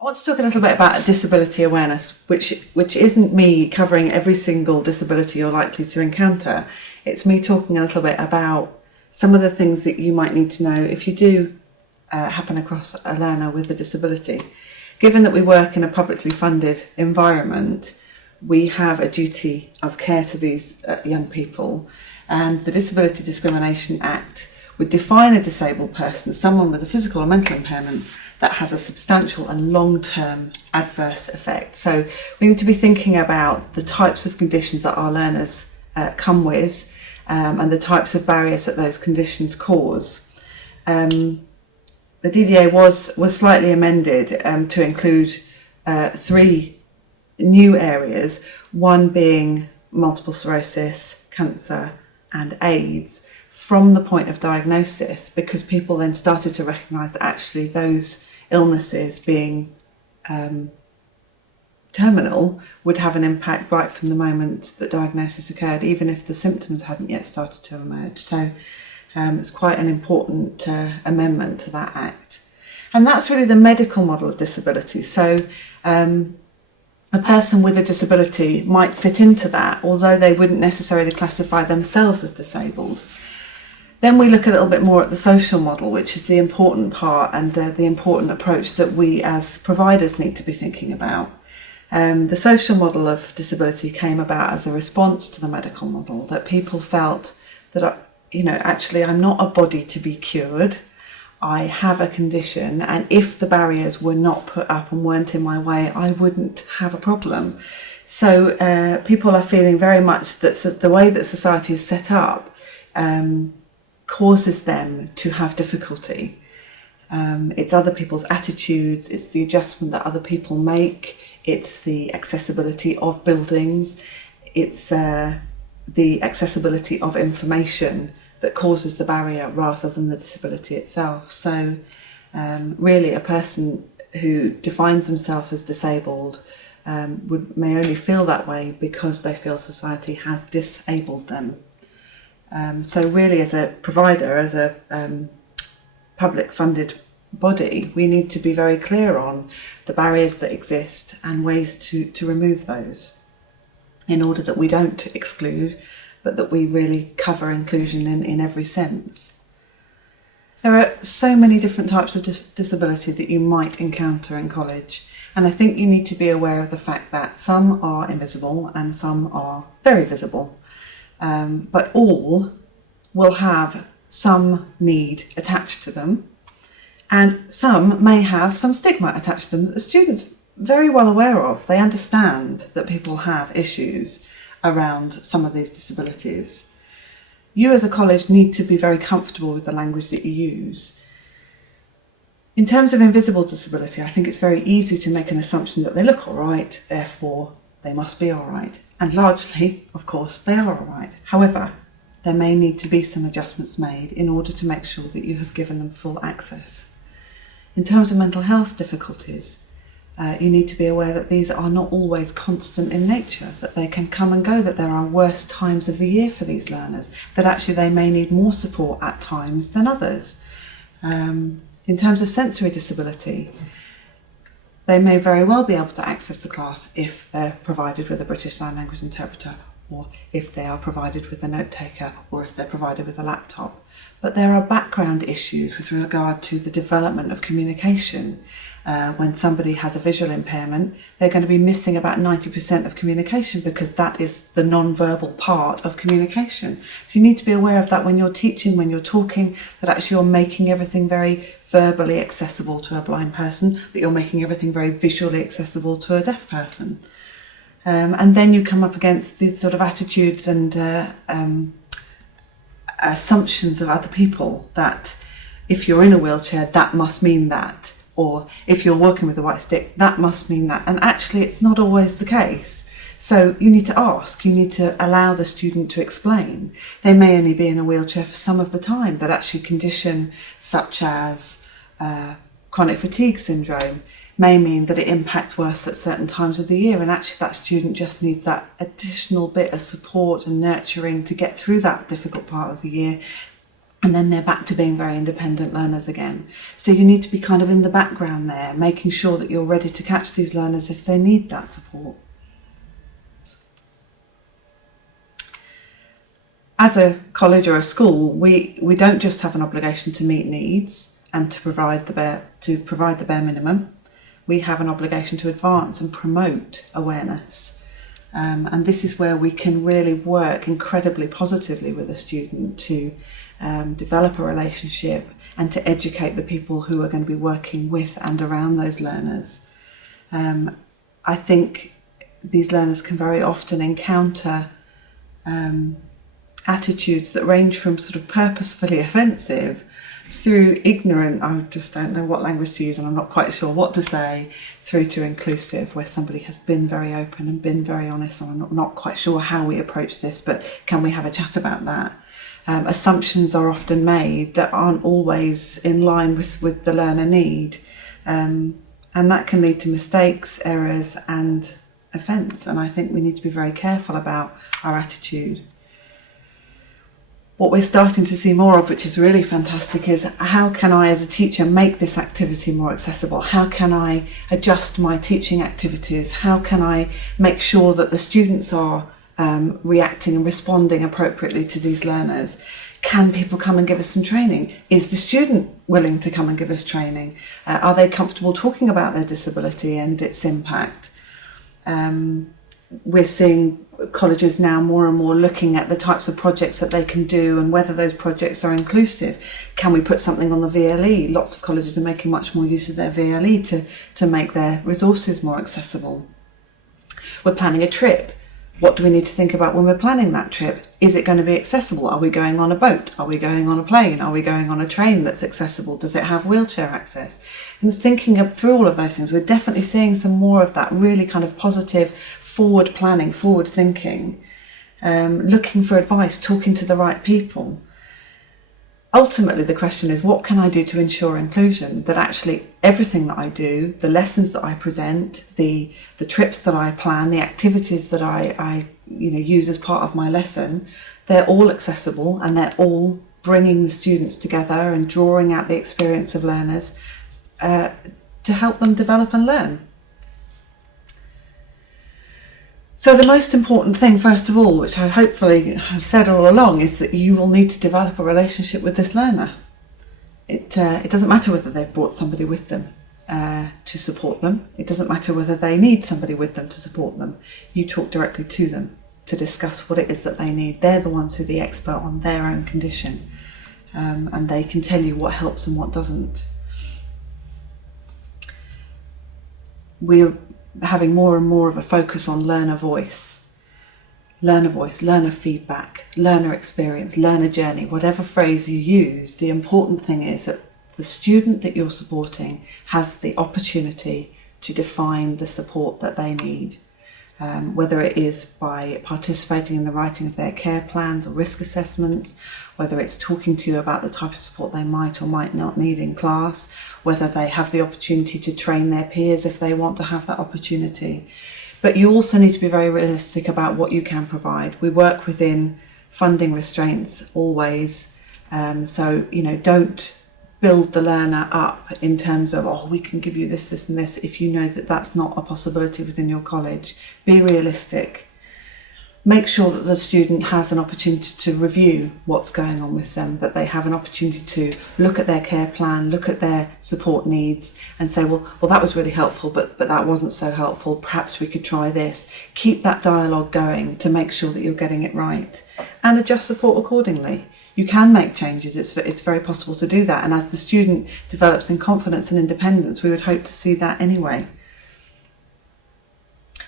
I want to talk a little bit about disability awareness, which isn't me covering every single disability you're likely to encounter. It's me talking a little bit about some of the things that you might need to know if you do happen across a learner with a disability. Given that we work in a publicly funded environment, we have a duty of care to these young people, and the Disability Discrimination Act would define a disabled person as someone with a physical or mental impairment that has a substantial and long-term adverse effect. So we need to be thinking about the types of conditions that our learners come with and the types of barriers that those conditions cause. The DDA was slightly amended to include 3 new areas, one being multiple sclerosis, cancer and AIDS, from the point of diagnosis, because people then started to recognise that actually those illnesses being terminal would have an impact right from the moment that diagnosis occurred, even if the symptoms hadn't yet started to emerge. So it's quite an important amendment to that Act. And that's really the medical model of disability. So a person with a disability might fit into that, although they wouldn't necessarily classify themselves as disabled. Then we look a little bit more at the social model, which is the important part and the important approach that we as providers need to be thinking about. The social model of disability came about as a response to the medical model, that people felt that, actually I'm not a body to be cured. I have a condition, and if the barriers were not put up and weren't in my way, I wouldn't have a problem. So people are feeling very much that the way that society is set up causes them to have difficulty. It's other people's attitudes, it's the adjustment that other people make, it's the accessibility of buildings, it's the accessibility of information that causes the barrier rather than the disability itself. So really a person who defines themselves as disabled may only feel that way because they feel society has disabled them. So really, as a provider, as a public funded body, we need to be very clear on the barriers that exist and ways to remove those, in order that we don't exclude, but that we really cover inclusion in every sense. There are so many different types of disability that you might encounter in college, and I think you need to be aware of the fact that some are invisible and some are very visible. But all will have some need attached to them, and some may have some stigma attached to them that the students are very well aware of. They understand that people have issues around some of these disabilities. You as a college need to be very comfortable with the language that you use. In terms of invisible disability, I think it's very easy to make an assumption that they look all right, therefore they must be all right. And largely, of course, they are all right. However, there may need to be some adjustments made in order to make sure that you have given them full access. In terms of mental health difficulties, you need to be aware that these are not always constant in nature, that they can come and go, that there are worse times of the year for these learners, that actually they may need more support at times than others. In terms of sensory disability, they may very well be able to access the class if they're provided with a British Sign Language interpreter, or if they are provided with a note taker, or if they're provided with a laptop. But there are background issues with regard to the development of communication. When somebody has a visual impairment, they're going to be missing about 90% of communication because that is the non-verbal part of communication. So you need to be aware of that when you're teaching, when you're talking, that actually you're making everything very verbally accessible to a blind person, that you're making everything very visually accessible to a deaf person. And then you come up against these sort of attitudes and assumptions of other people, that if you're in a wheelchair, that must mean that. Or if you're working with a white stick, that must mean that. And actually, it's not always the case. So you need to ask, you need to allow the student to explain. They may only be in a wheelchair for some of the time, that actually condition such as chronic fatigue syndrome may mean that it impacts worse at certain times of the year, and actually that student just needs that additional bit of support and nurturing to get through that difficult part of the year, and then they're back to being very independent learners again. So you need to be kind of in the background there, making sure that you're ready to catch these learners if they need that support. As a college or a school, we don't just have an obligation to meet needs and to provide the bare minimum. We have an obligation to advance and promote awareness. And this is where we can really work incredibly positively with a student to develop a relationship and to educate the people who are going to be working with and around those learners. I think these learners can very often encounter attitudes that range from sort of purposefully offensive through ignorant, I just don't know what language to use and I'm not quite sure what to say, through to inclusive, where somebody has been very open and been very honest, and I'm not quite sure how we approach this, but can we have a chat about that? Assumptions are often made that aren't always in line with the learner need, and that can lead to mistakes, errors and offence, and I think we need to be very careful about our attitude. What we're starting to see more of, which is really fantastic, is how can I as a teacher make this activity more accessible? How can I adjust my teaching activities? How can I make sure that the students are reacting and responding appropriately to these learners? Can people come and give us some training? Is the student willing to come and give us training? Are they comfortable talking about their disability and its impact? We're seeing colleges now more and more looking at the types of projects that they can do and whether those projects are inclusive. Can we put something on the VLE? Lots of colleges are making much more use of their VLE to make their resources more accessible. We're planning a trip. What do we need to think about when we're planning that trip? Is it going to be accessible? Are we going on a boat? Are we going on a plane? Are we going on a train that's accessible? Does it have wheelchair access? And thinking through all of those things, we're definitely seeing some more of that really kind of positive forward planning, forward thinking, looking for advice, talking to the right people. Ultimately, the question is, what can I do to ensure inclusion? That actually everything that I do, the lessons that I present, the trips that I plan, the activities that I use as part of my lesson, they're all accessible and they're all bringing the students together and drawing out the experience of learners to help them develop and learn. So the most important thing, first of all, which I hopefully have said all along, is that you will need to develop a relationship with this learner. It doesn't matter whether they've brought somebody with them to support them. It doesn't matter whether they need somebody with them to support them. You talk directly to them to discuss what it is that they need. They're the ones who are the expert on their own condition, and they can tell you what helps and what doesn't. We're having more and more of a focus on learner voice, learner feedback, learner experience, learner journey, whatever phrase you use. The important thing is that the student that you're supporting has the opportunity to define the support that they need, whether it is by participating in the writing of their care plans or risk assessments, whether it's talking to you about the type of support they might or might not need in class, whether they have the opportunity to train their peers if they want to have that opportunity. But you also need to be very realistic about what you can provide. We work within funding restraints always, so don't build the learner up in terms of, we can give you this, this and this, if you know that that's not a possibility within your college. Be realistic. Make sure that the student has an opportunity to review what's going on with them, that they have an opportunity to look at their care plan, look at their support needs and say, well, that was really helpful, but that wasn't so helpful. Perhaps we could try this. Keep that dialogue going to make sure that you're getting it right and adjust support accordingly. You can make changes, it's very possible to do that. And as the student develops in confidence and independence, we would hope to see that anyway.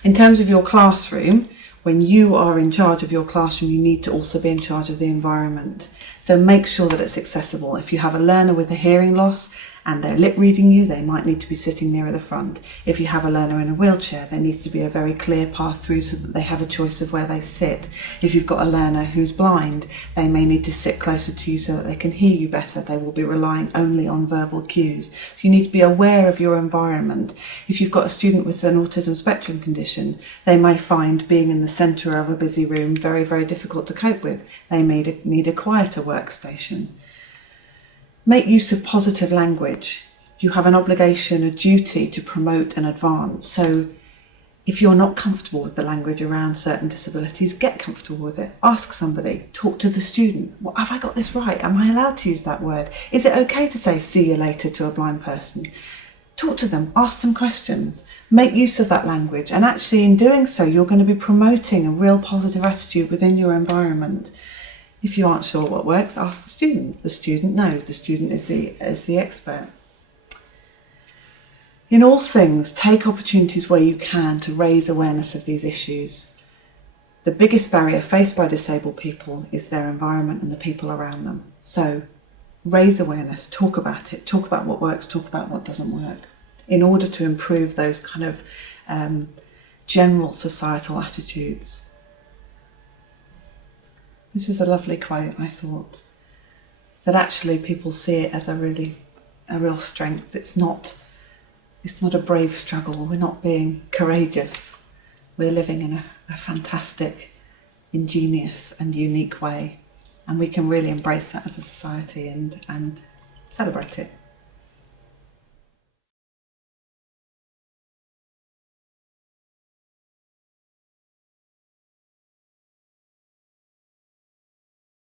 In terms of your classroom, when you are in charge of your classroom, you need to also be in charge of the environment. So make sure that it's accessible. If you have a learner with a hearing loss and they're lip reading you, they might need to be sitting nearer the front. If you have a learner in a wheelchair, there needs to be a very clear path through so that they have a choice of where they sit. If you've got a learner who's blind, they may need to sit closer to you so that they can hear you better. They will be relying only on verbal cues. So you need to be aware of your environment. If you've got a student with an autism spectrum condition, they may find being in the centre of a busy room very, very difficult to cope with. They may need a quieter workstation. Make use of positive language. You have an obligation, a duty to promote and advance. So if you're not comfortable with the language around certain disabilities, get comfortable with it. Ask somebody, talk to the student. Well, have I got this right? Am I allowed to use that word? Is it okay to say see you later to a blind person? Talk to them, ask them questions, make use of that language. And actually in doing so, you're going to be promoting a real positive attitude within your environment. If you aren't sure what works, ask the student. The student knows, the student is the expert. In all things, take opportunities where you can to raise awareness of these issues. The biggest barrier faced by disabled people is their environment and the people around them. So raise awareness, talk about it, talk about what works, talk about what doesn't work, in order to improve those kind of general societal attitudes. This is a lovely quote, I thought, that actually people see it as a real strength. It's not a brave struggle. We're not being courageous. We're living in a fantastic, ingenious and unique way. And we can really embrace that as a society and celebrate it.